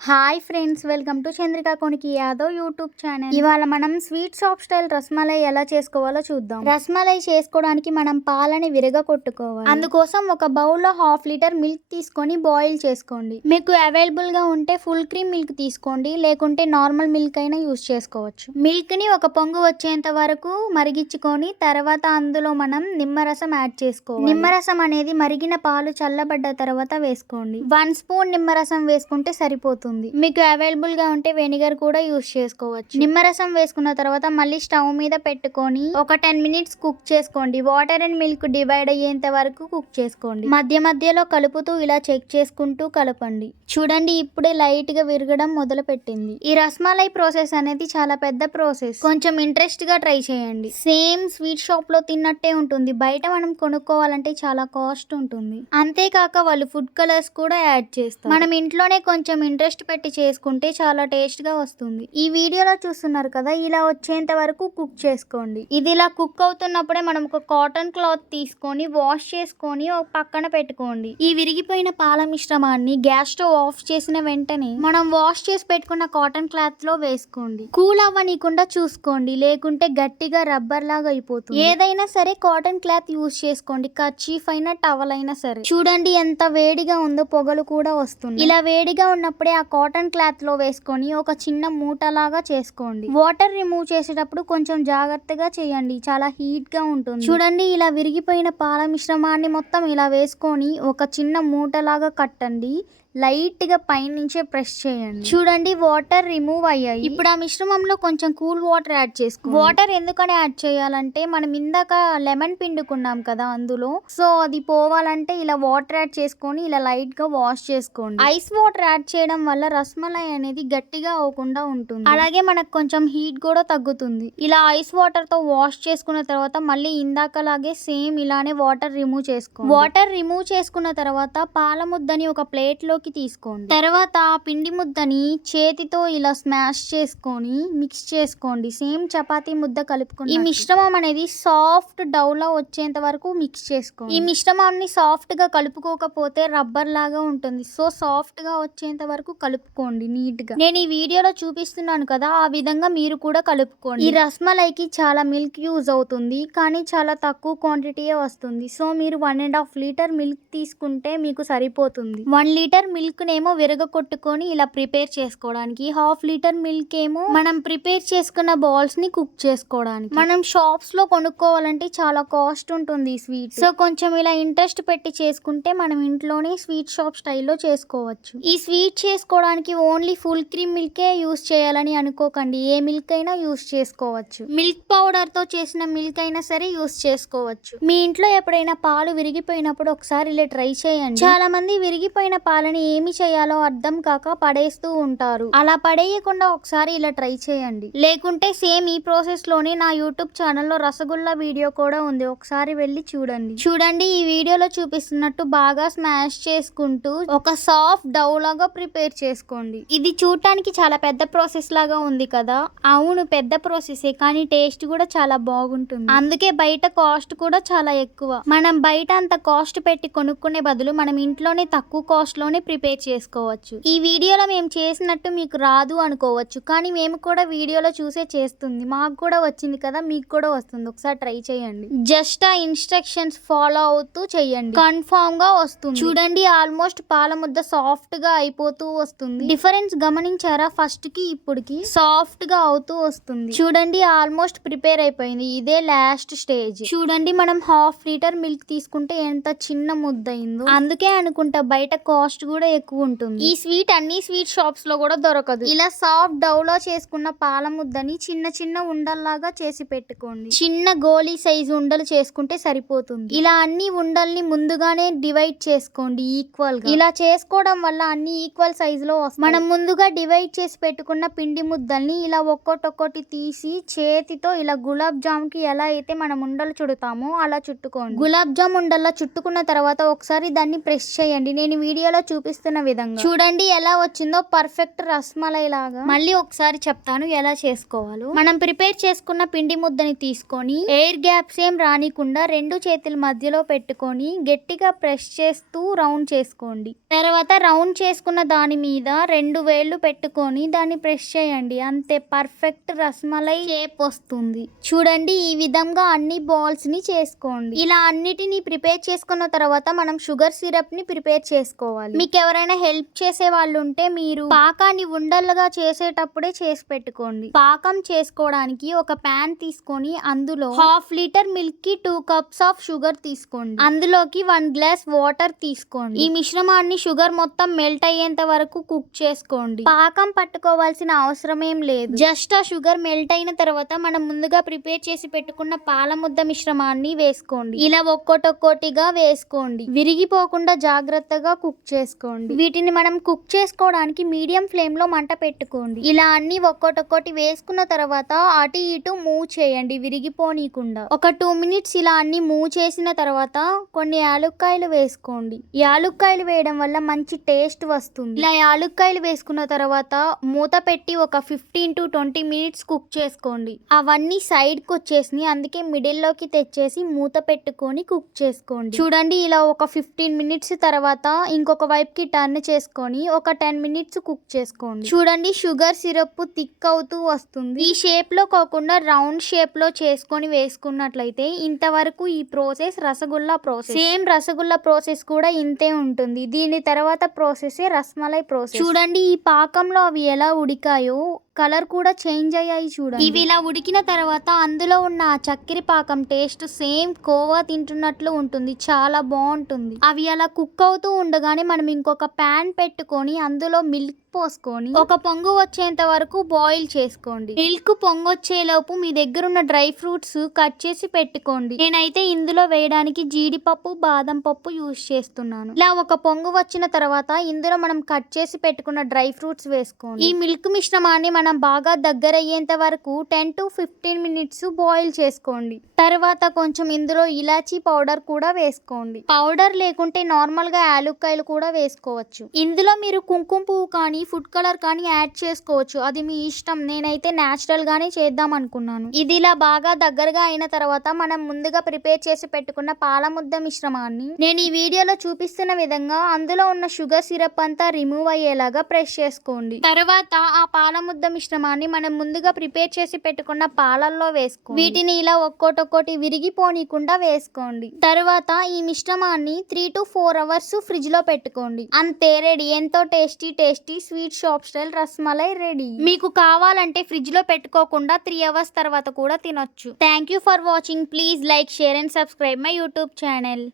Hi friends welcome to Chandrika Koniki Yadav YouTube channel. ఇవాళ మనం sweet shop style rasmalai ఎలా చేసుకోవాలో చూద్దాం. రస్మలై చేసుకోవడానికి మనం పాలని విరగ కొట్టుకోవాలి అందుకోసం ఒక బౌల్లో హాఫ్ లీటర్ మిల్క్ తీసుకొని బాయిల్ చేసుకోండి. మీకు అవైలబుల్గా ఉంటే ఫుల్ క్రీమ్ మిల్క్ తీసుకోండి లేకుంటే నార్మల్ మిల్క్ అయినా యూస్ చేసుకోవచ్చు. మిల్క్ని ఒక పొంగు వచ్చేంత వరకు మరిగించుకొని తర్వాత అందులో మనం నిమ్మరసం యాడ్ చేసుకోవాలి. నిమ్మరసం అనేది మరిగిన పాలు చల్లబడ్డ తర్వాత వేసుకోండి. వన్ స్పూన్ నిమ్మరసం వేసుకుంటే సరిపోతుంది. మీకు అవైలబుల్గా ఉంటే వెనిగర్ కూడా యూస్ చేసుకోవచ్చు. నిమ్మరసం వేసుకున్న తర్వాత మళ్ళీ స్టవ్ మీద పెట్టుకొని ఒక టెన్ మినిట్స్ కుక్ చేసుకోండి. వాటర్ అండ్ మిల్క్ డివైడ్ అయ్యేంత వరకు కుక్ చేసుకోండి. మధ్య మధ్యలో కలుపుతూ ఇలా చెక్ చేసుకుంటూ కలపండి. చూడండి ఇప్పుడే లైట్గా విరగడం మొదలు పెట్టింది ఈ రస్మలై ప్రాసెస్ అనేది చాలా పెద్ద ప్రాసెస్ కొంచెం ఇంట్రెస్ట్గా ట్రై చేయండి. సేమ్ స్వీట్ షాప్లో తిన్నట్టే ఉంటుంది. బయట మనం కొనుక్కోవాలంటే చాలా కాస్ట్ ఉంటుంది. అంతేకాక వాళ్ళు ఫుడ్ కలర్స్ కూడా యాడ్ చేస్తారు. మనం ఇంట్లోనే కొంచెం ఇంట్రెస్ట్ పెట్టి చేసుకుంటే చాలా టేస్ట్గా వస్తుంది. ఈ వీడియోలో చూస్తున్నారు కదా ఇలా వచ్చేంత వరకు కుక్ చేసుకోండి. ఇది ఇలా కుక్ అవుతున్నప్పుడే మనం ఒక కాటన్ క్లాత్ తీసుకొని వాష్ చేసుకొని ఒక పక్కన పెట్టుకోండి. ఈ విరిగిపోయిన పాల మిశ్రమాన్ని గ్యాస్ స్టవ్ ఆఫ్ చేసిన వెంటనే మనం వాష్ చేసి పెట్టుకున్న కాటన్ క్లాత్లో వేసుకోండి. కూల్ అవ్వనీయకుండా చూసుకోండి లేకుంటే గట్టిగా రబ్బర్ లాగా అయిపోతుంది. ఏదైనా సరే కాటన్ క్లాత్ యూస్ చేసుకోండి కర్చీఫ్ అయినా టవల్ అయినా సరే. చూడండి ఎంత వేడిగా ఉందో పొగలు కూడా వస్తుంది ఇలా వేడిగా ఉన్నప్పుడే ఆ కాటన్ క్లాత్లో వేసుకొని ఒక చిన్న మూటలాగా చేసుకోండి. వాటర్ రిమూవ్ చేసేటప్పుడు కొంచెం జాగ్రత్తగా చేయండి. చాలా హీట్గా ఉంటుంది. చూడండి ఇలా విరిగిపోయిన పాల మిశ్రమాన్ని మొత్తం ఇలా వేసుకొని ఒక చిన్న మూటలాగా కట్టండి. లైట్గా పైనుంచే ప్రెస్ చేయండి. చూడండి వాటర్ రిమూవ్ అయ్యాయి. ఇప్పుడు ఆ మిశ్రమంలో కొంచెం కూల్ వాటర్ యాడ్ చేసుకో వాటర్ ఎందుకని యాడ్ చేయాలంటే మనం ఇందాక లెమన్ పిండుకున్నాం కదా అందులో సో అది పోవాలంటే ఇలా వాటర్ యాడ్ చేసుకొని ఇలా లైట్గా వాష్ చేసుకోండి. ఐస్ వాటర్ యాడ్ చేయడం వల్ల రస్మలై అనేది గట్టిగా అవ్వకుండా ఉంటుంది. అలాగే మనకు కొంచెం హీట్ కూడా తగ్గుతుంది. ఇలా ఐస్ వాటర్తో వాష్ చేసుకున్న తర్వాత మళ్ళీ ఇందాకలాగే సేమ్ ఇలానే వాటర్ రిమూవ్ చేసుకో వాటర్ రిమూవ్ చేసుకున్న తర్వాత పాల ముద్దని ఒక ప్లేట్ లోకి తీసుకోండి. తర్వాత ఆ పిండి ముద్దని చేతితో ఇలా స్మాష్ చేసుకొని మిక్స్ చేసుకోండి. సేమ్ చపాతీ ముద్ద కలుపుకొని ఈ మిశ్రమం అనేది సాఫ్ట్ డౌలా వచ్చేంత వరకు మిక్స్ చేసుకోండి. ఈ మిశ్రమాన్ని సాఫ్ట్గా కలుపుకోకపోతే రబ్బర్ లాగా ఉంటుంది. సో సాఫ్ట్గా వచ్చేంత వరకు కలుపుకోండి నీట్గా నేను ఈ వీడియోలో చూపిస్తున్నాను కదా ఆ విధంగా మీరు కూడా కలుపుకోండి. ఈ రస్మలైకి చాలా మిల్క్ యూజ్ అవుతుంది కానీ చాలా తక్కువ క్వాంటిటీయే వస్తుంది. సో మీరు one and half litre milk తీసుకుంటే మీకు సరిపోతుంది. వన్ లీటర్ మిల్క్ నేమో విరగొట్టుకొని ఇలా ప్రిపేర్ చేసుకోవడానికి. హాఫ్ లీటర్ మిల్క్ ఏమో మనం ప్రిపేర్ చేసుకున్న బాల్స్ని కుక్ చేసుకోవడానికి. మనం షాప్స్లో కొనుక్కోవాలంటే చాలా కాస్ట్ ఉంటుంది ఈ స్వీట్. సో కొంచెం ఇలా ఇంట్రెస్ట్ పెట్టి చేసుకుంటే మనం ఇంట్లోనే స్వీట్ షాప్ స్టైల్లో చేసుకోవచ్చు. ఈ స్వీట్ చేసుకోవడానికి ఓన్లీ ఫుల్ క్రీమ్ మిల్కే యూస్ చేయాలని అనుకోకండి. ఏ మిల్క్ అయినా యూస్ చేసుకోవచ్చు. మిల్క్ పౌడర్తో చేసిన మిల్క్ అయినా సరే యూస్ చేసుకోవచ్చు. మీ ఇంట్లో ఎప్పుడైనా పాలు విరిగిపోయినప్పుడు ఒకసారి ఇలా ట్రై చేయండి. చాలా మంది విరిగిపోయిన పాలని ఏమి చేయాలో అర్థం కాక పడేస్తూ ఉంటారు. అలా పడేయకుండా ఒకసారి ఇలా ట్రై చేయండి. లేకుంటే సేమ్ ఈ ప్రాసెస్లోనే నా యూట్యూబ్ ఛానల్లో రసగుల్లా వీడియో కూడా ఉంది. ఒకసారి వెళ్ళి చూడండి. చూడండి ఈ వీడియోలో చూపిస్తున్నట్టు బాగా స్మాష్ చేసుకుంటూ ఒక సాఫ్ట్ డౌ లాగా ప్రిపేర్ చేసుకోండి. ఇది చూడటానికి చాలా పెద్ద ప్రాసెస్ లాగా ఉంది కదా? అవును పెద్ద ప్రాసెసే కానీ టేస్ట్ కూడా చాలా బాగుంటుంది. అందుకే బయట కాస్ట్ కూడా చాలా ఎక్కువ. మనం బయట అంత కాస్ట్ పెట్టి కొనుక్కునే బదులు మనం ఇంట్లోనే తక్కువ కాస్ట్లోనే ప్రిపేర్ చేసుకోవచ్చు. ఈ వీడియోలో మేము చేసినట్టు మీకు రాదు అనుకోవచ్చు. కానీ మేము కూడా వీడియోలో చూసే చేస్తుంది. మాకు కూడా వచ్చింది కదా మీకు కూడా వస్తుంది. ఒకసారి ట్రై చేయండి. జస్ట్ ఆ ఇన్స్ట్రక్షన్స్ ఫాలో అవుతూ చేయండి. కన్ఫామ్గా వస్తుంది. చూడండి ఆల్మోస్ట్ పాల ముద్ద సాఫ్ట్గా అయిపోతూ వస్తుంది. డిఫరెన్స్ గమనించారా? ఫస్ట్కి ఇప్పటికి సాఫ్ట్గా అవుతూ వస్తుంది. చూడండి ఆల్మోస్ట్ ప్రిపేర్ అయిపోయింది. ఇదే లాస్ట్ స్టేజ్. చూడండి మనం హాఫ్ లీటర్ మిల్క్ తీసుకుంటే ఎంత చిన్న ముద్ద అయిందో అందుకే అనుకుంటా బయట కాస్ట్ కూడా ఎక్కువ ఉంటుంది. ఈ స్వీట్ అన్ని స్వీట్ షాప్స్లో కూడా దొరకదు. ఇలా సాఫ్ట్ డవ్లో చేసుకున్న పాల ముద్దని చిన్న చిన్న ఉండల్లాగా చేసి పెట్టుకోండి. చిన్న గోలీ సైజు ఉండలు చేసుకుంటే సరిపోతుంది. ఇలా అన్ని ఉండల్ని ముందుగానే డివైడ్ చేసుకోండి ఈక్వల్గా. ఇలా చేసుకోవడం వల్ల అన్ని ఈక్వల్ సైజ్లో వస్తాయి. మనం ముందుగా డివైడ్ చేసి పెట్టుకున్న పిండి ముద్దల్ని ఇలా ఒక్కొక్కటి తీసి చేతితో ఇలా గులాబ్ జామ్కి ఎలా అయితే మనం ఉండలు చుడతామో అలా చుట్టుకోండి. గులాబ్ జామ్ ఉండల్లా చుట్టుకున్న తర్వాత ఒకసారి దాన్ని ప్రెస్ చేయండి. నేను వీడియోలో చూపి చూపిస్తున్న విధంగా. చూడండి ఎలా వచ్చిందో పర్ఫెక్ట్ రస్మలై లాగా మళ్ళీ ఒకసారి చెప్తాను ఎలా చేసుకోవాలో. మనం ప్రిపేర్ చేసుకున్న పిండి ముద్దని తీసుకొని ఎయిర్ గ్యాప్స్ ఏం రానికుండా రెండు చేతుల మధ్యలో పెట్టుకొని గట్టిగా ప్రెస్ చేస్తూ రౌండ్ చేసుకోండి. తర్వాత రౌండ్ చేసుకున్న దాని మీద రెండు వేళ్ళు పెట్టుకొని దాన్ని ప్రెస్ చేయండి. అంతే పర్ఫెక్ట్ రస్మలై షేప్ వస్తుంది. చూడండి ఈ విధంగా అన్ని బాల్స్ని చేసుకోండి. ఇలా అన్నిటిని ప్రిపేర్ చేసుకున్న తర్వాత మనం షుగర్ సిరప్ని ప్రిపేర్ చేసుకోవాలి. మీకు ఎవరైనా హెల్ప్ చేసే వాళ్ళు ఉంటే మీరు పాకాన్ని ఉండలుగా చేసేటప్పుడే చేసి పెట్టుకోండి. పాకం చేసుకోవడానికి ఒక ప్యాన్ తీసుకొని అందులో హాఫ్ లీటర్ మిల్క్కి టూ కప్స్ ఆఫ్ షుగర్ తీసుకోండి. అందులోకి వన్ గ్లాస్ వాటర్ తీసుకోండి. ఈ మిశ్రమాన్ని షుగర్ మొత్తం మెల్ట్ అయ్యేంత వరకు కుక్ చేసుకోండి. పాకం పట్టుకోవాల్సిన అవసరం ఏం లేదు. జస్ట్ ఆ షుగర్ మెల్ట్ అయిన తర్వాత మనం ముందుగా ప్రిపేర్ చేసి పెట్టుకున్న పాల ముద్ద మిశ్రమాన్ని వేసుకోండి. ఇలా ఒక్కొక్కటిగా వేసుకోండి. విరిగిపోకుండా జాగ్రత్తగా కుక్ చేసుకోండి. వీటిని మనం కుక్ చేసుకోవడానికి మీడియం ఫ్లేమ్లో మంట పెట్టుకోండి. ఇలా అన్ని ఒక్కొక్కటి వేసుకున్న తర్వాత అటు ఇటు మూవ్ చేయండి విరిగిపోనీయకుండా. ఒక టూ మినిట్స్ ఇలా అన్ని మూవ్ చేసిన తర్వాత కొన్ని యాలుక్కాయలు వేసుకోండి. యాలుక్కాయలు వేయడం వల్ల మంచి టేస్ట్ వస్తుంది. ఇలా యాలుక్కాయలు వేసుకున్న తర్వాత మూత పెట్టి ఒక fifteen to twenty minutes cook చేసుకోండి. అవన్నీ సైడ్కి వచ్చేసి అందుకే మిడిల్లోకి తెచ్చేసి మూత పెట్టుకొని కుక్ చేసుకోండి. చూడండి ఇలా ఒక ఫిఫ్టీన్ మినిట్స్ తర్వాత ఇంకొక వైపు కి టర్న్ చేసుకొని ఒక టెన్ మినిట్స్ కుక్ చేసుకోండి. చూడండి షుగర్ సిరప్ థిక్ అవుతూ వస్తుంది. ఈ షేప్లో కాకుండా రౌండ్ షేప్లో చేసుకొని వేసుకున్నట్లయితే ఇంతవరకు ఈ process rasgulla process. Same rasgulla process కూడా ఇంతే ఉంటుంది. దీని తర్వాత ప్రాసెస్ రస్మలై ప్రాసెస్. చూడండి ఈ పాకంలో అవి ఎలా ఉడికాయో కలర్ కూడా చేంజ్ అయ్యాయి చూడండి. ఇవి ఇలా ఉడికిన తర్వాత అందులో ఉన్న ఆ చక్కెర పాకం టేస్ట్ సేమ్ కోవా తింటున్నట్లు ఉంటుంది. చాలా బాగుంటుంది. అవి అలా కుక్ అవుతూ ఉండగానే మనం ఇంకొక ప్యాన్ పెట్టుకొని అందులో మిల్క్ పోసుకొని ఒక పొంగు వచ్చేంత వరకు బాయిల్ చేసుకోండి. మిల్క్ పొంగొచ్చేలోపు మీ దగ్గర ఉన్న డ్రై ఫ్రూట్స్ కట్ చేసి పెట్టుకోండి. నేనైతే ఇందులో వేయడానికి జీడిపప్పు బాదం పప్పు యూస్ చేస్తున్నాను. ఇలా ఒక పొంగు వచ్చిన తర్వాత ఇందులో మనం కట్ చేసి పెట్టుకున్న డ్రై ఫ్రూట్స్ వేసుకోండి. ఈ మిల్క్ మిశ్రమాన్ని మనం బాగా దగ్గర అయ్యేంత వరకు ten to fifteen minutes boil చేసుకోండి. తర్వాత కొంచెం ఇందులో ఇలాచీ పౌడర్ కూడా వేసుకోండి. పౌడర్ లేకుంటే నార్మల్గా యాలుక్కాయలు కూడా వేసుకోవచ్చు. ఇందులో మీరు కుంకుమ పువ్వు కానీ ఫుడ్ కలర్ కానీ యాడ్ చేసుకోవచ్చు. అది మీ ఇష్టం. నేనైతే నేచురల్ గానే చేద్దాం అనుకున్నాను. ఇది ఇలా బాగా దగ్గరగా అయిన తర్వాత మనం ముందుగా ప్రిపేర్ చేసి పెట్టుకున్న పాల ముద్ద మిశ్రమాన్ని నేను ఈ వీడియోలో చూపిస్తున్న విధంగా అందులో ఉన్న షుగర్ సిరప్ అంతా రిమూవ్ అయ్యేలాగా ప్రెస్ చేసుకోండి. తర్వాత ఆ పాల ముద్ద మిశ్రమాన్ని మనం ముందుగా ప్రిపేర్ చేసి పెట్టుకున్న పాలల్లో వేసుకోండి. వీటిని ఇలా ఒక్కోటొక్కోటి విరిగిపోనీకుండా వేసుకోండి. తర్వాత ఈ మిశ్రమాన్ని త్రీ టు ఫోర్ అవర్స్ ఫ్రిడ్జ్లో పెట్టుకోండి. అంతే రెడీ. ఎంతో tasty tasty sweet shop style rasmalai ready. మీకు కావాలంటే ఫ్రిడ్జ్లో పెట్టుకోకుండా త్రీ అవర్స్ తర్వాత కూడా తినొచ్చు. Thank you for watching please like share and subscribe my YouTube channel